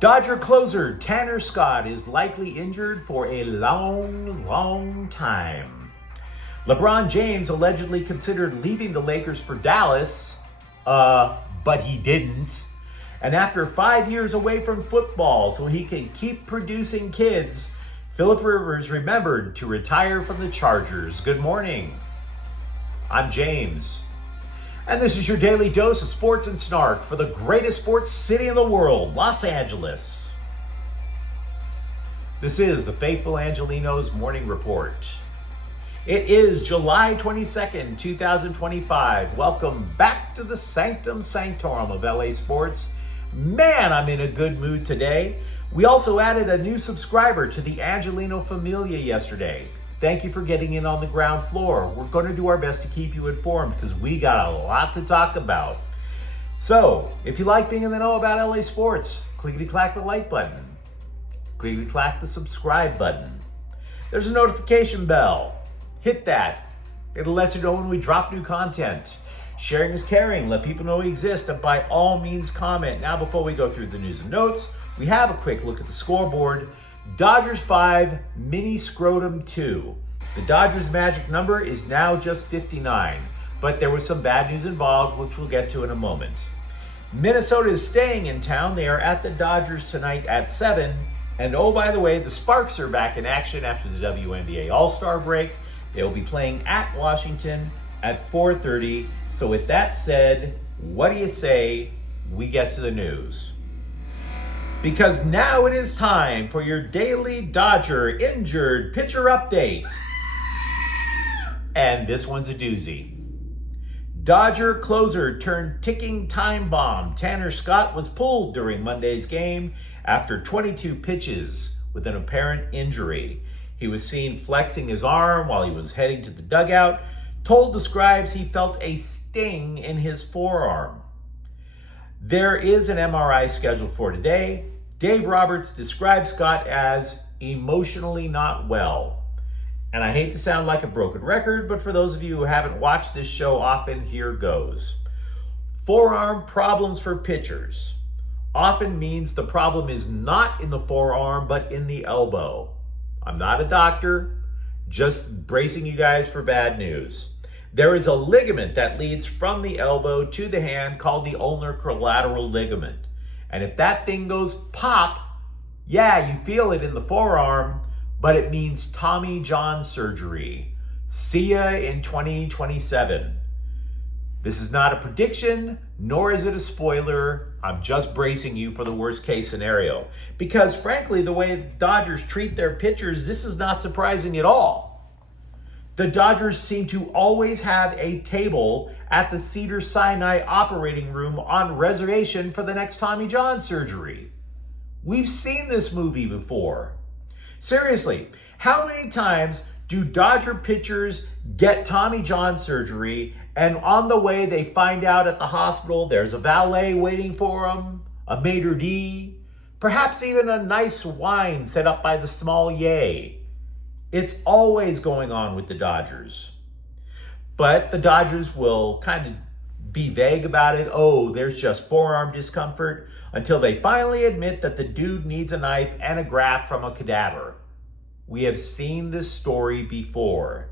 Dodger closer Tanner Scott is likely injured for a long time. LeBron James allegedly considered leaving the Lakers for Dallas, but he didn't. And after 5 years away from football so he can keep producing kids, Philip Rivers remembered to retire from the Chargers. Good morning. I'm James. And this is your daily dose of sports and snark for the greatest sports city in the world, Los Angeles. This is the faithful Angelenos Morning Report. It is July 22nd, 2025. Welcome back to the Sanctum Sanctorum of LA Sports. Man, I'm in a good mood today. We also added a new subscriber to the Angeleno Familia yesterday. Thank you for getting in on the ground floor. We're going to do our best to keep you informed because we got a lot to talk about. So, if you like being in the know about LA sports, clickety-clack the like button. Clickety-clack the subscribe button. There's a notification bell. Hit that. It'll let you know when we drop new content. Sharing is caring. Let people know we exist, and by all means comment. Now, before we go through the news and notes, we have a quick look at the scoreboard. Dodgers 5, Mini Scrotum 2. The Dodgers' magic number is now just 59, but there was some bad news involved, which we'll get to in a moment. Minnesota is staying in town. They are at the Dodgers tonight at 7. And oh, by the way, the Sparks are back in action after the WNBA All-Star break. They will be playing at Washington at 4:30. So with that said, what do you say we get to the news? Because now it is time for your daily Dodger injured pitcher update. And this one's a doozy. Dodger closer turned ticking time bomb Tanner Scott was pulled during Monday's game after 22 pitches with an apparent injury. He was seen flexing his arm while he was heading to the dugout, told the scribes he felt a sting in his forearm. There is an MRI scheduled for today. Dave Roberts described Scott as emotionally not well. And I hate to sound like a broken record, but for those of you who haven't watched this show often, here goes. Forearm problems for pitchers often means the problem is not in the forearm, but in the elbow. I'm not a doctor, just bracing you guys for bad news. There is a ligament that leads from the elbow to the hand called the ulnar collateral ligament. And if that thing goes pop, yeah, you feel it in the forearm, but it means Tommy John surgery. See ya in 2027. This is not a prediction, nor is it a spoiler. I'm just bracing you for the worst case scenario. Because frankly, the way the Dodgers treat their pitchers, this is not surprising at all. The Dodgers seem to always have a table at the Cedars-Sinai operating room on reservation for the next Tommy John surgery. We've seen this movie before. Seriously, how many times do Dodger pitchers get Tommy John surgery and on the way they find out at the hospital there's a valet waiting for them, a maitre d', perhaps even a nice wine set up by the sommelier? It's always going on with the Dodgers. But the Dodgers will kind of be vague about it. Oh, there's just forearm discomfort, until they finally admit that the dude needs a knife and a graft from a cadaver. We have seen this story before.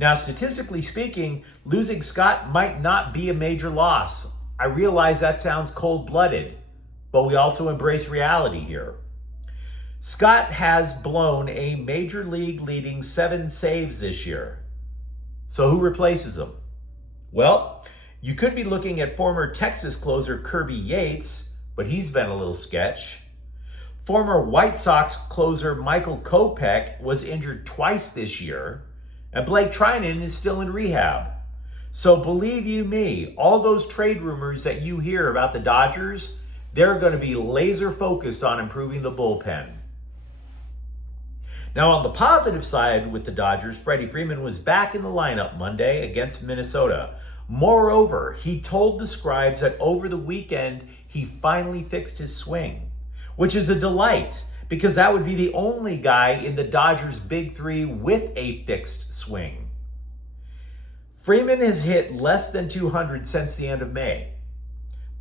Now, statistically speaking, losing Scott might not be a major loss. I realize that sounds cold-blooded, but we also embrace reality here. Scott has blown a major league leading 7 saves this year. So who replaces him? Well, you could be looking at former Texas closer Kirby Yates, but he's been a little sketch. Former White Sox closer Michael Kopech was injured twice this year, and Blake Trinan is still in rehab. So believe you me, all those trade rumors that you hear about the Dodgers, they're going to be laser focused on improving the bullpen. Now, on the positive side with the Dodgers, Freddie Freeman was back in the lineup Monday against Minnesota. Moreover, he told the scribes that over the weekend, he finally fixed his swing, which is a delight because that would be the only guy in the Dodgers' big three with a fixed swing. Freeman has hit less than 200 since the end of May,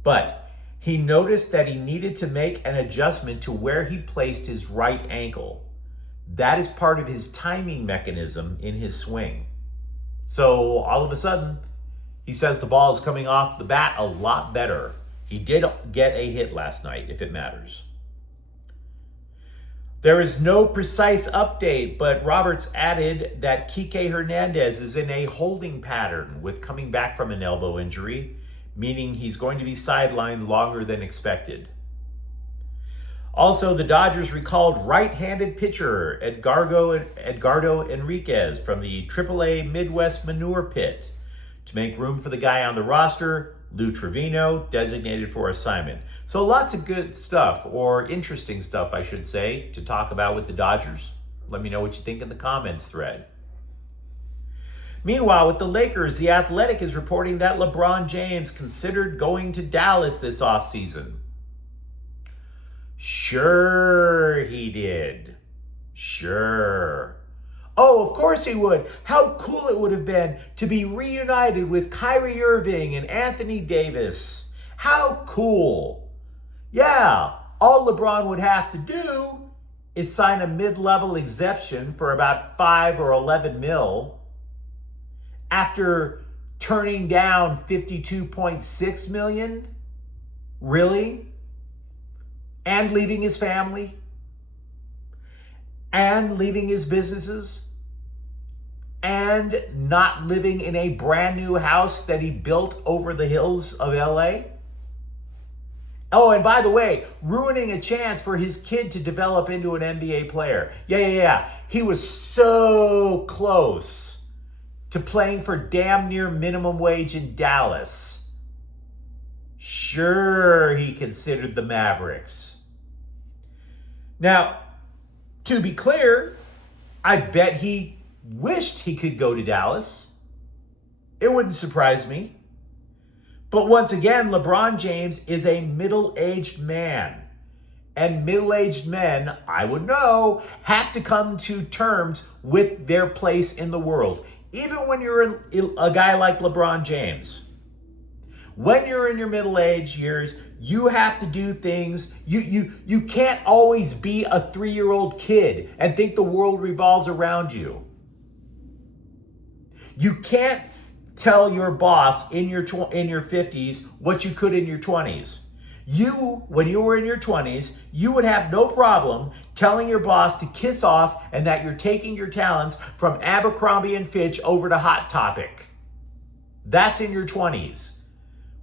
but he noticed that he needed to make an adjustment to where he placed his right ankle. That is part of his timing mechanism in his swing. So all of a sudden, he says the ball is coming off the bat a lot better. He did get a hit last night, if it matters. There is no precise update, but Roberts added that Kike Hernandez is in a holding pattern with coming back from an elbow injury, meaning he's going to be sidelined longer than expected. Also, the Dodgers recalled right-handed pitcher Edgardo Enriquez from the AAA Midwest Manure Pit to make room for the guy on the roster, Lou Trevino, designated for assignment. So lots of good stuff, or interesting stuff, I should say, to talk about with the Dodgers. Let me know what you think in the comments thread. Meanwhile, with the Lakers, The Athletic is reporting that LeBron James considered going to Dallas this offseason. Sure he did. Sure. Oh, of course he would. How cool it would have been to be reunited with Kyrie Irving and Anthony Davis. How cool. Yeah, all LeBron would have to do is sign a mid-level exception for about 5 or 11 mil after turning down 52.6 million. Really? And leaving his family? And leaving his businesses? And not living in a brand new house that he built over the hills of LA? Oh, and by the way, ruining a chance for his kid to develop into an NBA player. Yeah. He was so close to playing for damn near minimum wage in Dallas. Sure, he considered the Mavericks. Now, to be clear, I bet he wished he could go to Dallas. It wouldn't surprise me. But once again, LeBron James is a middle-aged man. And middle-aged men, I would know, have to come to terms with their place in the world. Even when you're a guy like LeBron James. When you're in your middle-aged years, you have to do things. You can't always be a 3-year-old kid and think the world revolves around you. You can't tell your boss in your 50s what you could in your 20s. When you were in your 20s, you would have no problem telling your boss to kiss off and that you're taking your talents from Abercrombie and Fitch over to Hot Topic. That's in your 20s.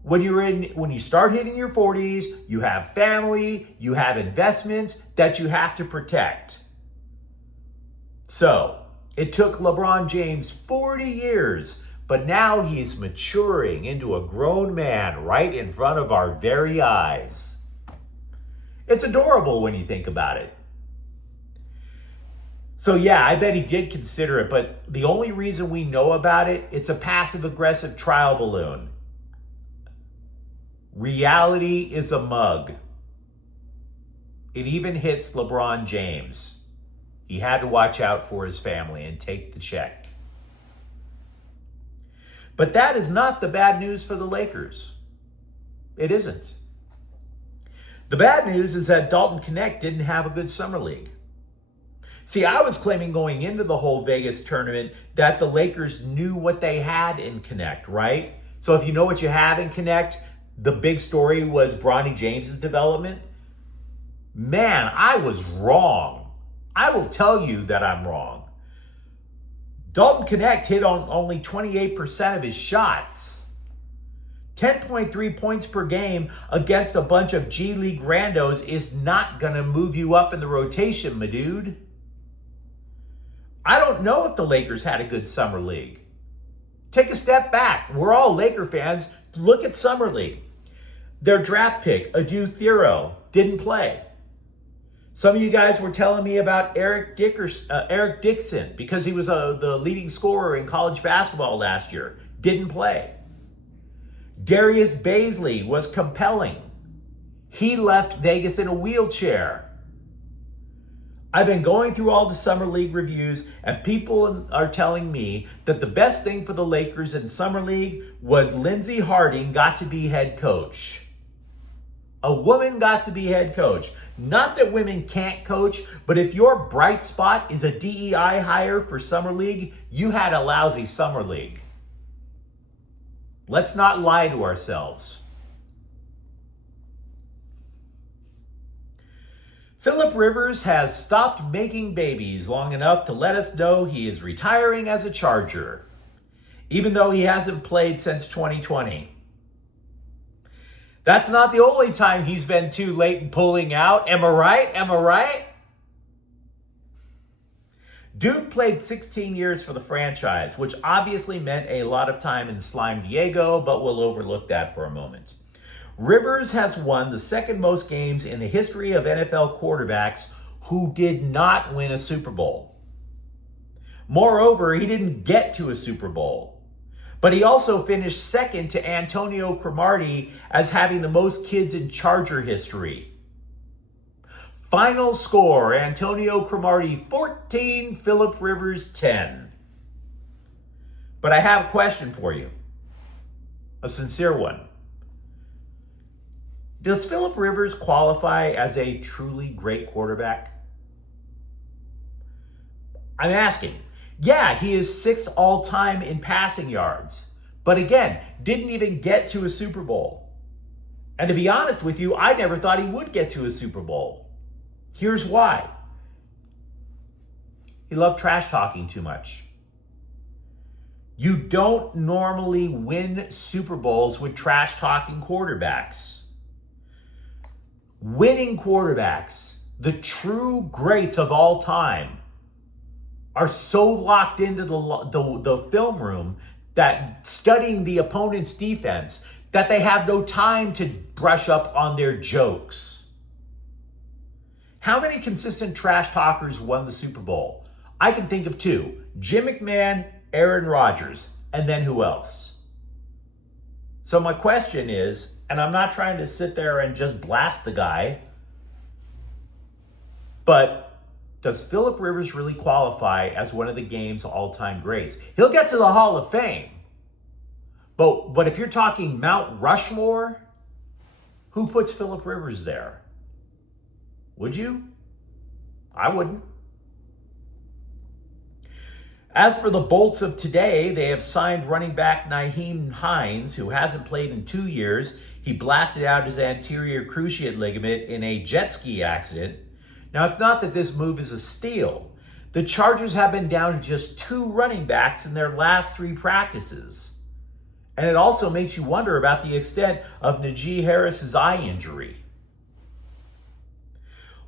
When you start hitting your 40s, you have family, you have investments that you have to protect. So, it took LeBron James 40 years, but now he's maturing into a grown man right in front of our very eyes. It's adorable when you think about it. So yeah, I bet he did consider it, but the only reason we know about it, it's a passive-aggressive trial balloon. Reality is a mug. It even hits LeBron James. He had to watch out for his family and take the check. But that is not the bad news for the Lakers. It isn't. The bad news is that Dalton Knecht didn't have a good summer league. See, I was claiming going into the whole Vegas tournament that the Lakers knew what they had in Knecht, right? So if you know what you have in Knecht, the big story was Bronny James's development. Man, I was wrong. I will tell you that I'm wrong. Dalton Knecht hit on only 28% of his shots. 10.3 points per game against a bunch of G League randos is not going to move you up in the rotation, my dude. I don't know if the Lakers had a good summer league. Take a step back. We're all Laker fans. Look at summer league. Their draft pick, Adu Thero, didn't play. Some of you guys were telling me about Eric Dixon because he was the leading scorer in college basketball last year. Didn't play. Darius Baisley was compelling. He left Vegas in a wheelchair. I've been going through all the summer league reviews, and people are telling me that the best thing for the Lakers in summer league was Lindsey Harding got to be head coach. A woman got to be head coach. Not that women can't coach, but if your bright spot is a DEI hire for Summer League, you had a lousy Summer League. Let's not lie to ourselves. Philip Rivers has stopped making babies long enough to let us know he is retiring as a Charger, even though he hasn't played since 2020. That's not the only time he's been too late in pulling out. Am I right? Am I right? Dude played 16 years for the franchise, which obviously meant a lot of time in Slime Diego, but we'll overlook that for a moment. Rivers has won the second most games in the history of NFL quarterbacks who did not win a Super Bowl. Moreover, he didn't get to a Super Bowl, but he also finished second to Antonio Cromartie as having the most kids in Charger history. Final score, Antonio Cromartie 14, Philip Rivers 10. But I have a question for you, a sincere one. Does Philip Rivers qualify as a truly great quarterback? I'm asking. Yeah, he is sixth all-time in passing yards. But again, didn't even get to a Super Bowl. And to be honest with you, I never thought he would get to a Super Bowl. Here's why. He loved trash talking too much. You don't normally win Super Bowls with trash talking quarterbacks. Winning quarterbacks, the true greats of all time, are so locked into the film room that studying the opponent's defense that they have no time to brush up on their jokes. How many consistent trash talkers won the Super Bowl? I can think of two: Jim McMahon, Aaron Rodgers, and then who else? So my question is, and I'm not trying to sit there and just blast the guy, but does Philip Rivers really qualify as one of the game's all-time greats? He'll get to the Hall of Fame. But if you're talking Mount Rushmore, who puts Philip Rivers there? Would you? I wouldn't. As for the Bolts of today, they have signed running back Nyheim Hines, who hasn't played in 2 years. He blasted out his anterior cruciate ligament in a jet ski accident. Now, it's not that this move is a steal. The Chargers have been down to just 2 running backs in their last 3 practices. And it also makes you wonder about the extent of Najee Harris's eye injury.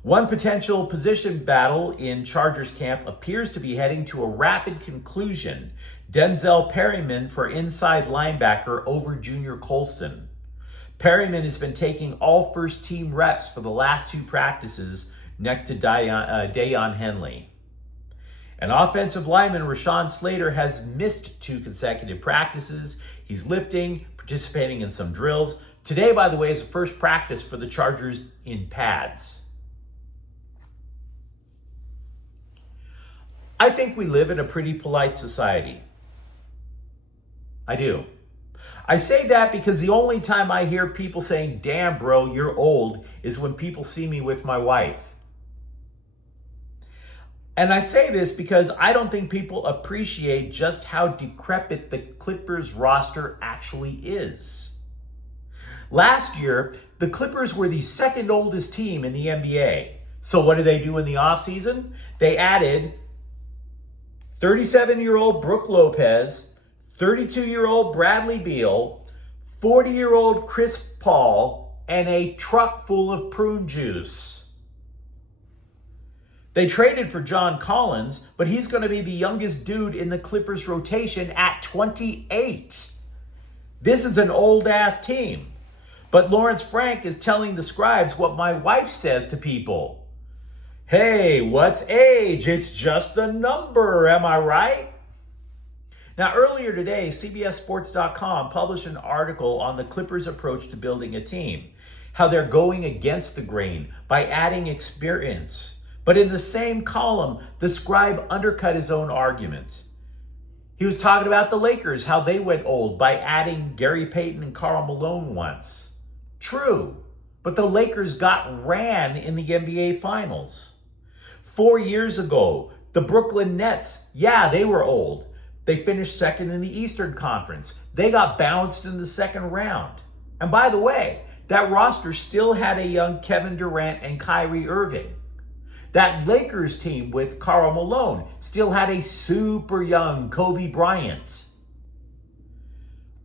One potential position battle in Chargers camp appears to be heading to a rapid conclusion. Denzel Perryman for inside linebacker over Junior Colston. Perryman has been taking all first-team reps for the last 2 practices next to Dayon Henley. An offensive lineman, Rashawn Slater, has missed 2 consecutive practices. He's lifting, participating in some drills. Today, by the way, is the first practice for the Chargers in pads. I think we live in a pretty polite society. I do. I say that because the only time I hear people saying, "Damn, bro, you're old," is when people see me with my wife. And I say this because I don't think people appreciate just how decrepit the Clippers roster actually is. Last year, the Clippers were the second oldest team in the NBA. So what did they do in the offseason? They added 37-year-old Brooke Lopez, 32-year-old Bradley Beal, 40-year-old Chris Paul, and a truck full of prune juice. They traded for John Collins, but he's going to be the youngest dude in the Clippers rotation at 28. This is an old-ass team. But Lawrence Frank is telling the scribes what my wife says to people. Hey, what's age? It's just a number, am I right? Now, earlier today, CBSSports.com published an article on the Clippers' approach to building a team, how they're going against the grain by adding experience. But in the same column, the scribe undercut his own argument. He was talking about the Lakers, how they went old by adding Gary Payton and Karl Malone once. True, but the Lakers got ran in the NBA Finals. 4 years ago, the Brooklyn Nets, yeah, they were old. They finished second in the Eastern Conference. They got bounced in the second round. And by the way, that roster still had a young Kevin Durant and Kyrie Irving. That Lakers team with Karl Malone still had a super young Kobe Bryant.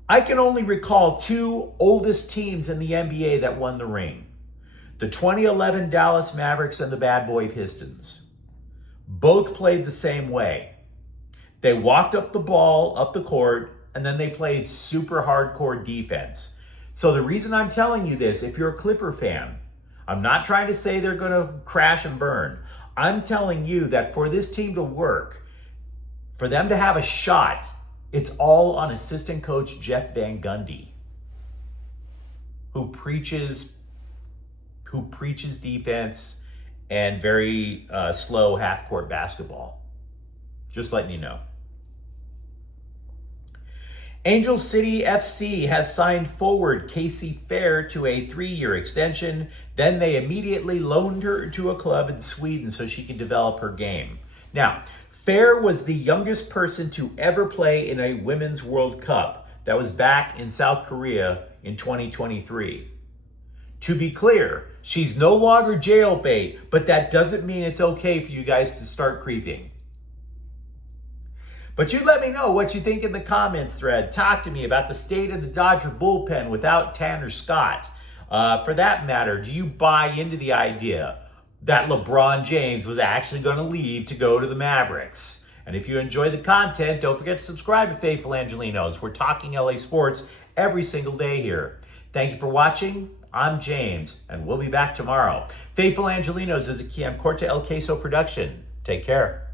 I can only recall two oldest teams in the NBA that won the ring. The 2011 Dallas Mavericks and the Bad Boy Pistons. Both played the same way. They walked up the ball, up the court, and then they played super hardcore defense. So the reason I'm telling you this, if you're a Clipper fan, I'm not trying to say they're going to crash and burn. I'm telling you that for this team to work, for them to have a shot, it's all on assistant coach Jeff Van Gundy, who preaches defense and very slow half-court basketball. Just letting you know. Angel City FC has signed forward Casey Fair to a 3-year extension. Then they immediately loaned her to a club in Sweden so she could develop her game. Now, Fair was the youngest person to ever play in a Women's World Cup that was back in South Korea in 2023. To be clear, she's no longer jailbait, but that doesn't mean it's okay for you guys to start creeping. But you let me know what you think in the comments thread. Talk to me about the state of the Dodger bullpen without Tanner Scott. For that matter, do you buy into the idea that LeBron James was actually going to leave to go to the Mavericks? And if you enjoy the content, don't forget to subscribe to Faithful Angelenos. We're talking LA sports every single day here. Thank you for watching. I'm James, and we'll be back tomorrow. Faithful Angelenos is a Quiam Corte El Queso production. Take care.